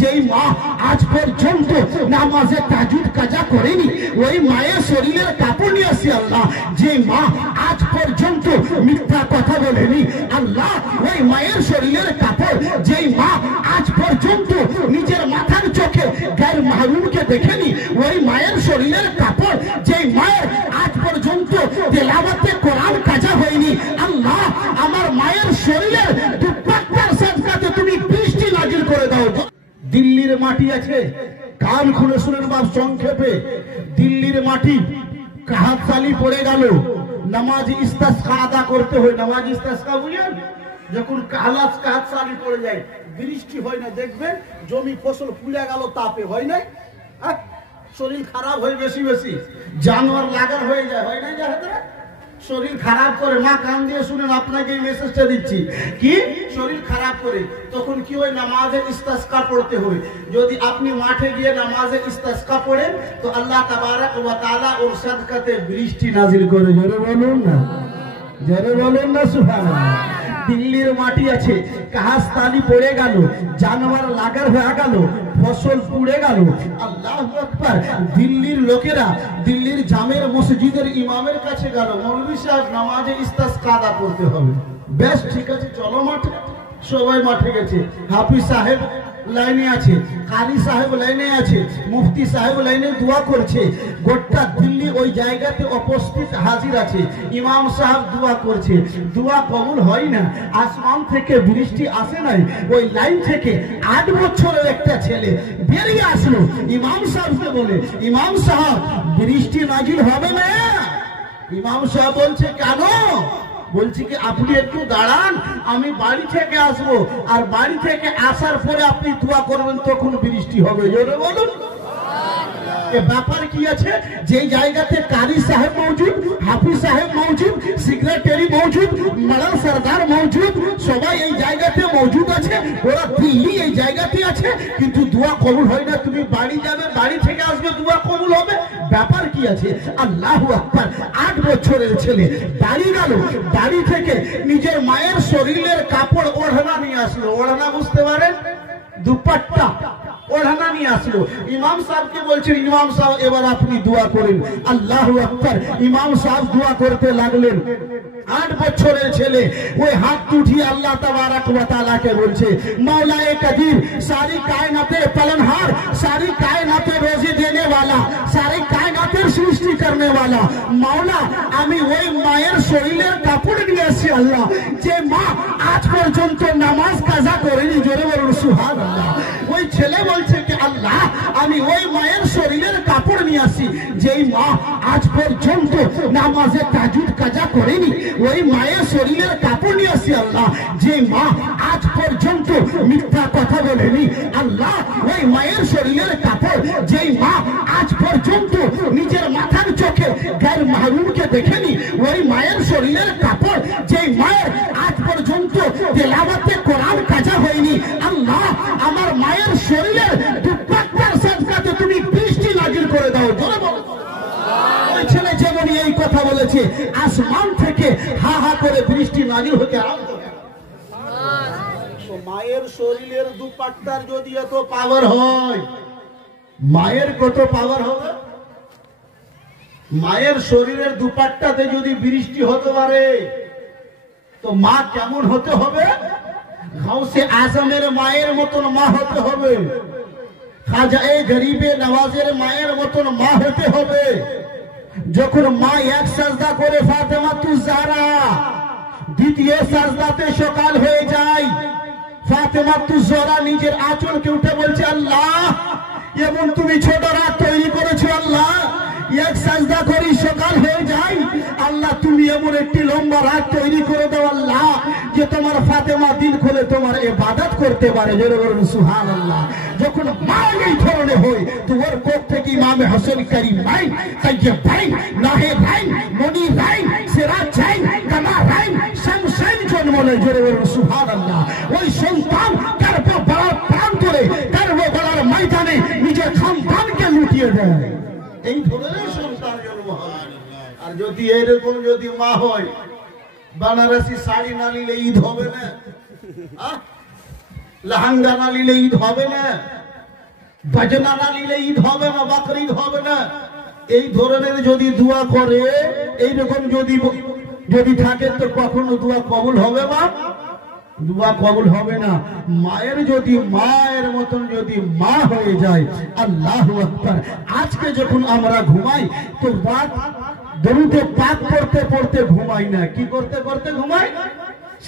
যেই মা আজ পর্যন্ত নামাজে তাহাজ্জুদ কাজা করেনি, ওই মায়ের শরীরের কাপড় নিয়ে আসি আল্লাহ। যে মা আজ পর্যন্ত মিথ্যা কথা বলেনি আল্লাহ, ওই মায়ের শরীরের কাপড়। যেই মা আজ পর্যন্ত নিজের মাথার চোখে গায়ের মাহরুমকে দেখেনি, ওই মায়ের শরীরের কাপড়। যেই মায়ের আজ পর্যন্ত তেলাওয়াতে কোরআন কাজা হয়নি আল্লাহ, আমার মায়ের শরীরের দুপাট্টার সাদকাতে তুমি বৃষ্টি নাজিল করে দাও। দিল্লির মাটি আছে, কান খুলে শুনেন বাপ সংক্ষেপে। দিল্লির মাটি কাহাতসালি পড়ে গেল, নামাজ ইস্তিসকা আদা করতে হয়। নামাজ ইস্তিসকা বুঝেন, যখন কাহাতসালি পড়ে যায়, বৃষ্টি হয় না, দেখবেন জমি ফসল পুড়ে গেল তাপে, হয় নাই? শরীর খারাপ হয় বেশি বেশি, জানোয়ার লাগার হয়ে যায়, হয় নাই? শরীর খারাপ করে, মা কান দিয়ে শুনেন, আপনাকে এই মেসেজটা দিচ্ছি। কি শরীর খারাপ করে তখন কি হয়? নামাজে ইস্তিসকা পড়তে হয়। যদি আপনি মাঠে গিয়ে নামাজে ইস্তিসকা পড়েন তো আল্লাহ তাবারাক ওয়া তাআলা ওর সাদকাতে বৃষ্টি নাজিল করে। জোরে বলুন না, জোরে বলুন না সুবহানাল্লাহ। দিল্লির মাটি আছে, কাহাতসালি পড়ে গেল, জানোয়ার লাগার হয়ে গেল, ফসল পুড়ে গেল, আল্লাহু আকবার। দিল্লির লোকেরা দিল্লির জামের মসজিদের ইমামের কাছে গেল, মৌলভী সাহেব নামাজে ইস্তিসকা আদা করতে হবে। বেশ ঠিক আছে, চলো মাঠে। সবাই মাঠে গেছে। হাফিজ সাহেব লাইনে আছে, কারি সাহেব লাইনে আছে, মুফতি সাহেব লাইনে দোয়া করছে। গোটা দিল্লি ওই জায়গাতে উপস্থিত হাজির আছে। ইমাম সাহেব দোয়া করছে, দোয়া কবুল হয় না, আসমান থেকে বৃষ্টি আসে নাই। ওই লাইন থেকে 8 বছরের একটা ছেলে বেরিয়ে আসলো, ইমাম সাহেবকে বলে, ইমাম সাহেব বৃষ্টি নাজিল হবে না। ইমাম সাহেব বলছে কেন? বলছি কি আপনি একটু দাঁড়ান, আমি বাড়ি থেকে আসবো, আর বাড়ি থেকে আসার পরে আপনি দোয়া করবেন, তখন বৃষ্টি হবে। জোরে বলুন। ব্যাপার কি আছে? যে জায়গাতে কারি সাহেব মৌজুদ, হাফিজ সাহেব মৌজুদ, সেক্রেটারি মৌজুদ, মডাল সরদার মৌজুদ, সবাই এই জায়গাতে মৌজুদ আছে। ওরা দিল্লি এই জায়গাতে আছে, কিন্তু দোয়া কবুল হয় না। তুমি বাড়ি যাবে, বাড়ি থেকে আসবে, দোয়া কবুল হবে। ব্যাপার কি আছে? আল্লাহু আকবার। 8 বছরের ছেলে বাড়ি গেল, বাড়ি থেকে নিজের মায়ের শরীরের কাপড় ওড়না নিয়ে আসলো। ওড়না বুঝতে পারেন? দুপাট্টা ওড়না নিয়ে আসলো। ইমাম সাহেবকে বলছেন, ইমাম সাহেব এবার আপনি দোয়া করেন। আল্লাহু আকবার। ইমাম সাহেব দোয়া করতে লাগলেন। 8 বছরের ছেলে ওই হাত উঠিয়ে আল্লাহ তাবারাক ওয়া তাআলাকে বলছে, मौलाए कदीर, सारी कायनाते पलनहार, सारी कायनाते रोजी देने वाला, सारी कायनातेर सृष्टि करने वाला मौला, আমি ওই মায়ের শরীরের কাপড় নিয়ে আসি আল্লাহ, যে মা আজ পর্যন্ত নামাজ কাজা করেনি। জোরে বলুন সুবহানাল্লাহ। ওই ছেলে বলছে কি আল্লাহ, আমি ওই মায়ের শরীরের কাপড় নিয়ে আসি, যেই মা আজ পর্যন্ত নামাজে তাহাজ্জুদ কাজা করেনি, ওই মায়ের শরীরের কাপড় নিয়ে আসি আল্লাহ। যে মা আজ পর্যন্ত মিথ্যা কথা বলেনি আল্লাহ, ওই মায়ের শরীরের কাপড়। যেই মা আজ পর্যন্ত নিজের মাথার চোখে গায়ের মাহরুমকে দেখেনি, ওই মায়ের শরীরের কাপড়। যেই মায়ের আজ পর্যন্ত তেলাওয়াতে কোরআন কাজা হয়নি আল্লাহ, আমার মায়ের শরীরের দুপাট্টার সাদকাতে তুমি বৃষ্টি নাজিল করে দাও। জোরে বলো। ওই ছেলে যেমন এই কথা বলেছে, আসমান থেকে হা হা করে বৃষ্টি নাজিল হতে আরম্ভ হলো। মায়ের শরীরের দুপাট্টার যদি এত পাওয়ার হয়, মায়ের কত পাওয়ার হবে? মায়ের শরীরের দুপাট্টাতে যদি বৃষ্টি হতে পারে তো মা কেমন হতে হবে? গাউসে আজমের মায়ের মতন মা হতে হবে, খাজায়ে গরিবে নওয়াজের মায়ের মতন মা হতে হবে। যখন মা এক সাজদা করে ফাতেমা তু জাহরা, দ্বিতীয় সাজদাতে সকাল হয়ে যায়, ফাতেমা তু জাহরা নিজের আঁচলকে উঠে বলছে, আল্লাহ এমন তুমি ছোট রাত তৈরি করেছো আল্লাহ, এক সাজদা করি সকাল হয়ে যায়, আল্লাহ তুমি এমন একটি লম্বা রাত তৈরি করে দাও আল্লাহ, যে তোমার ফাতেমা দিল খুলে তোমার ইবাদত করতে পারে। জোরে বলুন সুবহানাল্লাহ। যখন মা এই ধরনের হয় তো ওর কোখ থেকে ইমামে হোসেন করিম ভাই, তাইয়্যিব ভাই, নাহিদ ভাই, মনির ভাই, সিরাজ ভাই, কামাল ভাই, শামসাইন জন্ম নেয়। জোরে বলুন সুবহানাল্লাহ। ওই সন্তান কারবালার প্রান্তরে, কারবালার ময়দানে নিজের সন্তানকে লুটিয়ে দেয়। এই ধরনের সন্তান জন্ম হয়। আর যদি এরকম যদি মা হয়, বানারসি শাড়ি না নিলে ঈদ হবে না। লাহাঙ্গা না নিলে ঈদ হবে না, বাজনা না নিলে ঈদ হবে না, বকরিদ হবে না। এই ধরনের যদি দোয়া করে, এইরকম যদি থাকে তো কখনো দোয়া কবুল হবে না, দোয়া কবুল হবে না। মায়ের যদি মায়ের মতন যদি মা হয়ে যায়, আল্লাহু আকবার। আজকে যখন আমরা ঘুমাই তো রাত দরুদে পাক পড়তে পড়তে ঘুমাই না, কি করতে করতে ঘুমাই?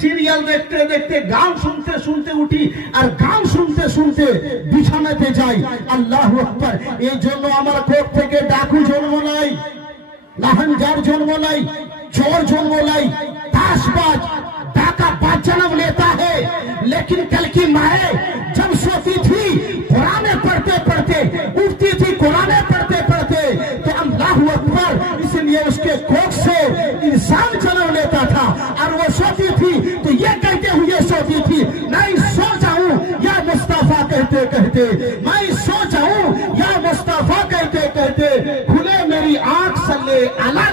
সিরিয়াল দেখতে দেখতে, গান শুনতে শুনতে উঠি, আর গান শুনতে শুনতে বিছানাতে যাই। আল্লাহু আকবার। এই জন্য আমার কোপ থেকে ডাকু জন্ম নাই, লাহানজার জন্ম নাই, চোর জন্ম নাই, ताशबाज डाका बाज जन्म लेता है। लेकिन कल की माए जब सोती थी कुरान पढ़ते पढ़ते, उठती थी कुरान पढ़ते पढ़ते, तो अल्लाहु अकबर, इसलिए उसके कोख से इंसान जन्म लेता था। और वो सोती थी तो ये कहते हुए सोती थी, मैं सो जाऊं या मुस्तफा कहते कहते, मैं सो जाऊं या मुस्तफा कहते कहते, खुले मेरी आंख सल्ले अला